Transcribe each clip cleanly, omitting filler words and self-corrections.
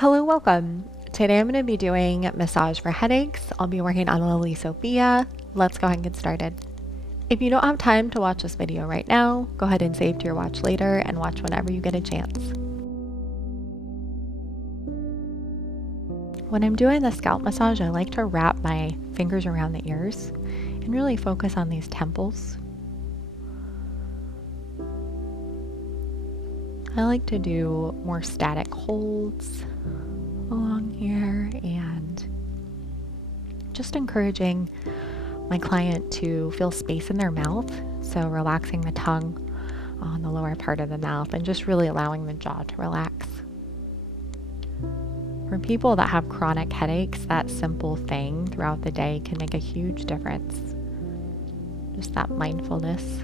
Hello, welcome. Today I'm going to be doing massage for headaches. I'll be working on Lily Sophia. Let's go ahead and get started. If you don't have time to watch this video right now, go ahead and save to your watch later and watch whenever you get a chance. When I'm doing the scalp massage, I like to wrap my fingers around the ears and really focus on these temples. I like to do more static holds along here and just encouraging my client to feel space in their mouth. So relaxing the tongue on the lower part of the mouth and just really allowing the jaw to relax. For people that have chronic headaches, that simple thing throughout the day can make a huge difference. Just that mindfulness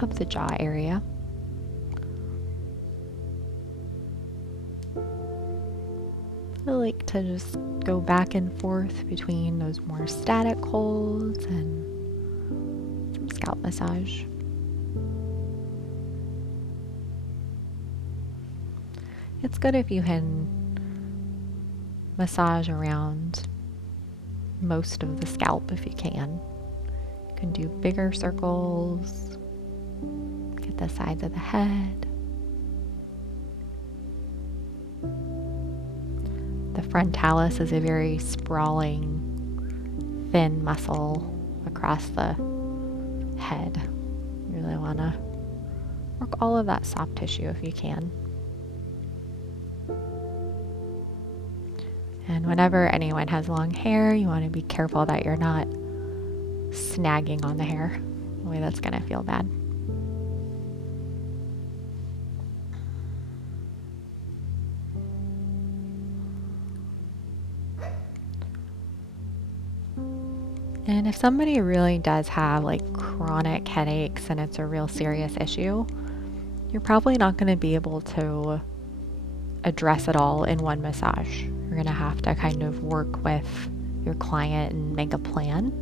of the jaw area. I like to just go back and forth between those more static holds and some scalp massage. It's good if you can massage around most of the scalp if you can. You can do bigger circles, get the sides of the head. The frontalis is a very sprawling, thin muscle across the head. You really want to work all of that soft tissue if you can. And whenever anyone has long hair, you want to be careful that you're not snagging on the hair. The way that's going to feel bad. And if somebody really does have like chronic headaches and it's a real serious issue, you're probably not going to be able to address it all in one massage. You're going to have to kind of work with your client and make a plan.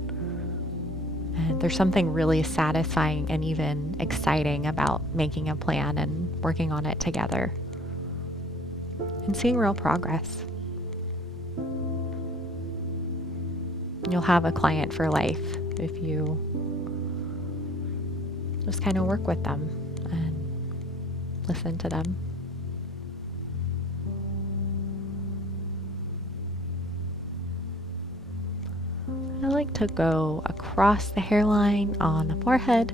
And there's something really satisfying and even exciting about making a plan and working on it together and seeing real progress. You'll have a client for life if you just kind of work with them and listen to them. I like to go across the hairline on the forehead,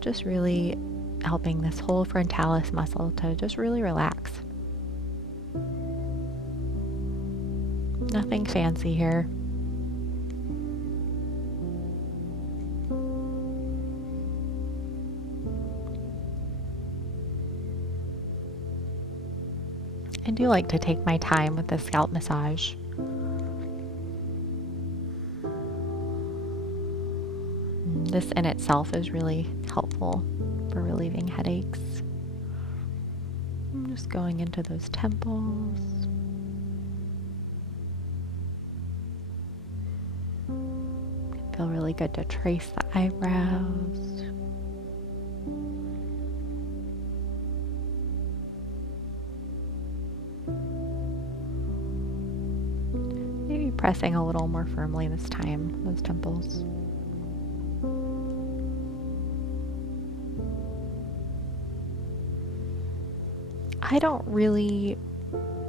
just really helping this whole frontalis muscle to just really relax. Nothing fancy here. I do like to take my time with the scalp massage. This in itself is really helpful for relieving headaches. I'm just going into those temples. It feel really good to trace the eyebrows. Maybe pressing a little more firmly this time, those temples. I don't really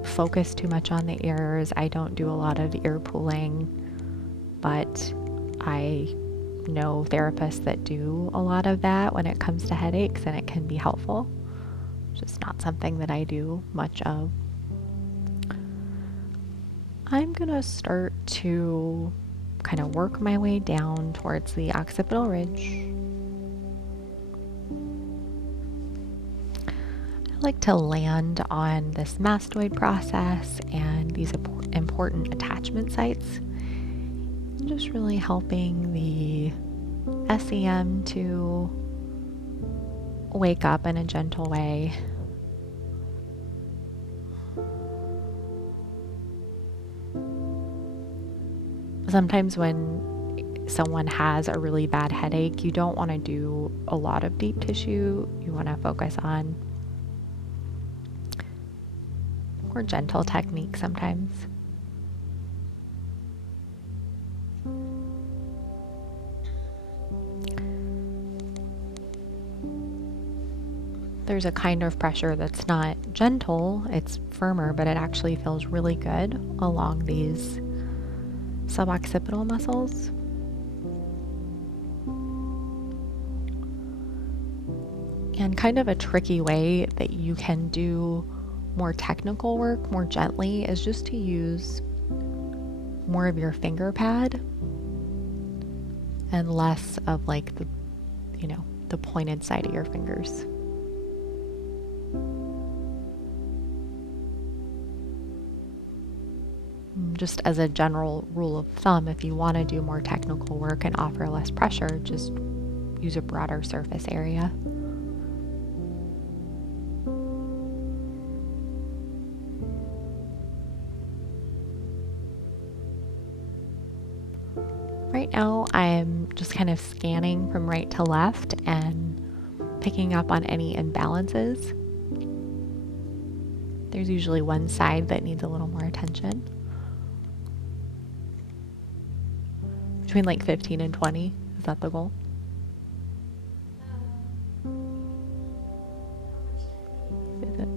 focus too much on the ears. I don't do a lot of ear pulling, but I know therapists that do a lot of that when it comes to headaches, and it can be helpful. It's just not something that I do much of. I'm gonna start to kind of work my way down towards the occipital ridge. I like to land on this mastoid process and these important attachment sites. Just really helping the SEM to wake up in a gentle way. Sometimes when someone has a really bad headache, you don't want to do a lot of deep tissue. You want to focus on more gentle technique sometimes. There's a kind of pressure that's not gentle, it's firmer, but it actually feels really good along these suboccipital muscles. And kind of a tricky way that you can do more technical work more gently is just to use more of your finger pad and less of like the, the pointed side of your fingers. Just as a general rule of thumb, if you want to do more technical work and offer less pressure, just use a broader surface area. Right now, I'm just kind of scanning from right to left and picking up on any imbalances. There's usually one side that needs a little more attention. Between like 15 and 20, is that the goal? Is it?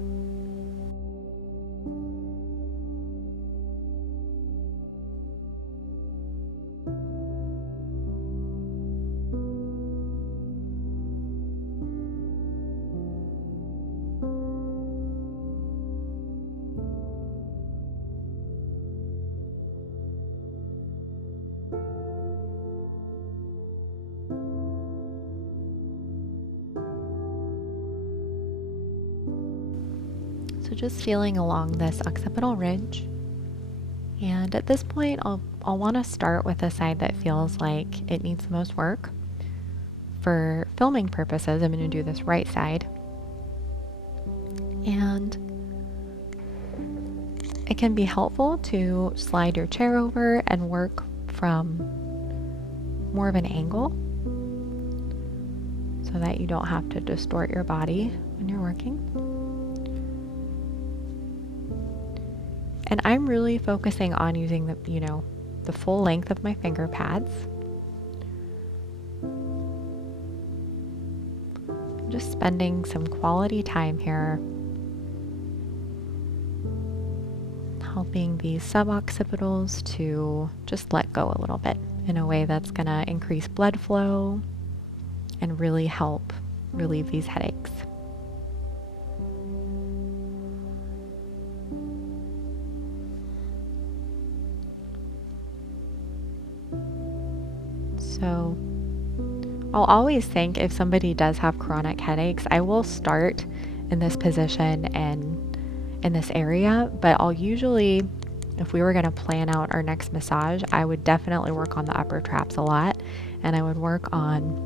So just feeling along this occipital ridge. And at this point, I'll want to start with the side that feels like it needs the most work. For filming purposes, I'm going to do this right side. And it can be helpful to slide your chair over and work from more of an angle so that you don't have to distort your body when you're working. And I'm really focusing on using the full length of my finger pads. I'm just spending some quality time here helping these suboccipitals to just let go a little bit in a way that's going to increase blood flow and really help relieve these headaches. So I'll always think if somebody does have chronic headaches, I will start in this position and in this area, but I'll usually, if we were going to plan out our next massage, I would definitely work on the upper traps a lot, and I would work on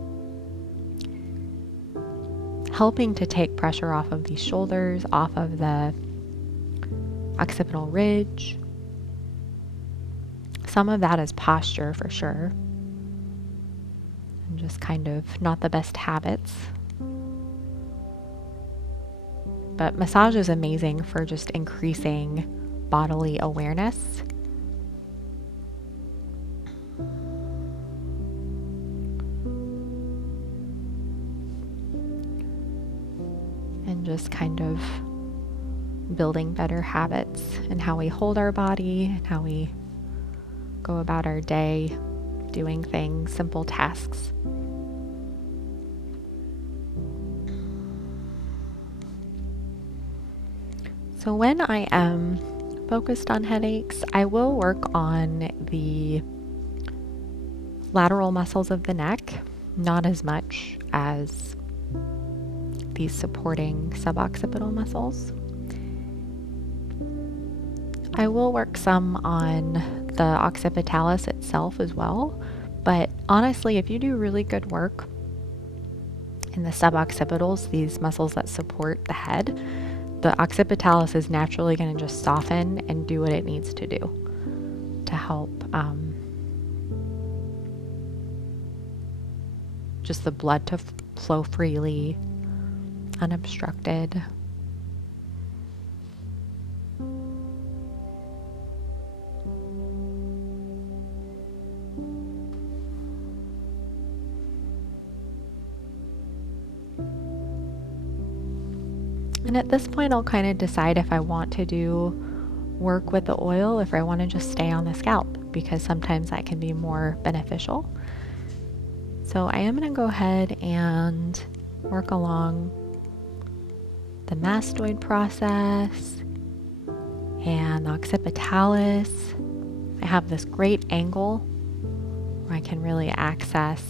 helping to take pressure off of these shoulders, off of the occipital ridge. Some of that is posture for sure. And just kind of not the best habits. But massage is amazing for just increasing bodily awareness. And just kind of building better habits in how we hold our body and how we go about our day doing things, simple tasks. So when I am focused on headaches, I will work on the lateral muscles of the neck, not as much as these supporting suboccipital muscles. I will work some on the occipitalis itself as well, but honestly, if you do really good work in the suboccipitals, these muscles that support the head, the occipitalis is naturally going to just soften and do what it needs to do to help just the blood to flow freely, unobstructed. And at this point, I'll kind of decide if I want to do work with the oil, if I want to just stay on the scalp, because sometimes that can be more beneficial. So I am going to go ahead and work along the mastoid process and the occipitalis. I have this great angle where I can really access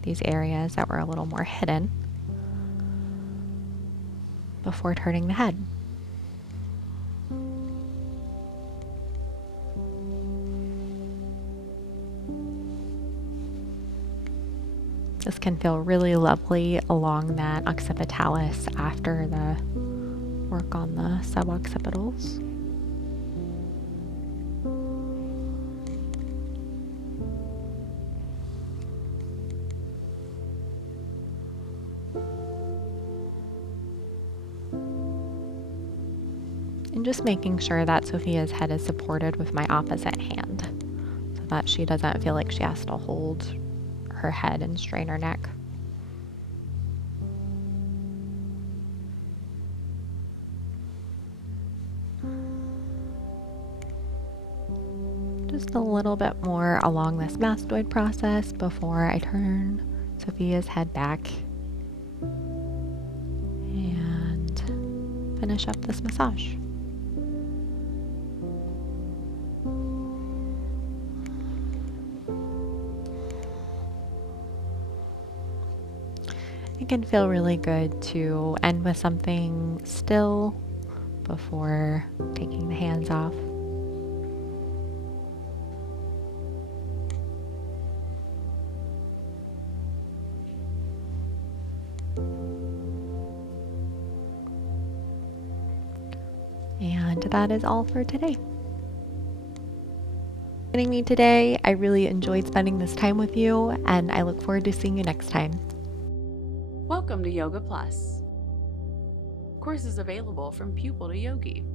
these areas that were a little more hidden before turning the head. This can feel really lovely along that occipitalis after the work on the suboccipitals. And just making sure that Sophia's head is supported with my opposite hand so that she doesn't feel like she has to hold her head and strain her neck. Just a little bit more along this mastoid process before I turn Sophia's head back and finish up this massage. It can feel really good to end with something still before taking the hands off. And that is all for today. Joining me today, I really enjoyed spending this time with you, and I look forward to seeing you next time. Welcome to Yoga Plus. Courses available from pupil to yogi.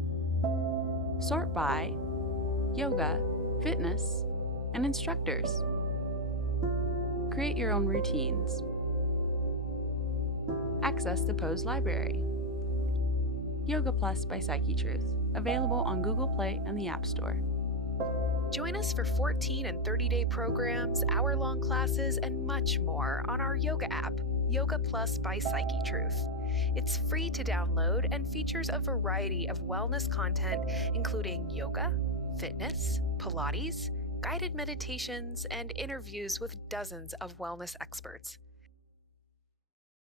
Sort by yoga, fitness, and instructors. Create your own routines. Access the Pose Library. Yoga Plus by Psyche Truth, available on Google Play and the App Store. Join us for 14 and 30-day programs, hour-long classes, and much more on our yoga app, Yoga Plus by Psyche Truth. It's free to download and features a variety of wellness content, including yoga, fitness, Pilates, guided meditations, and interviews with dozens of wellness experts.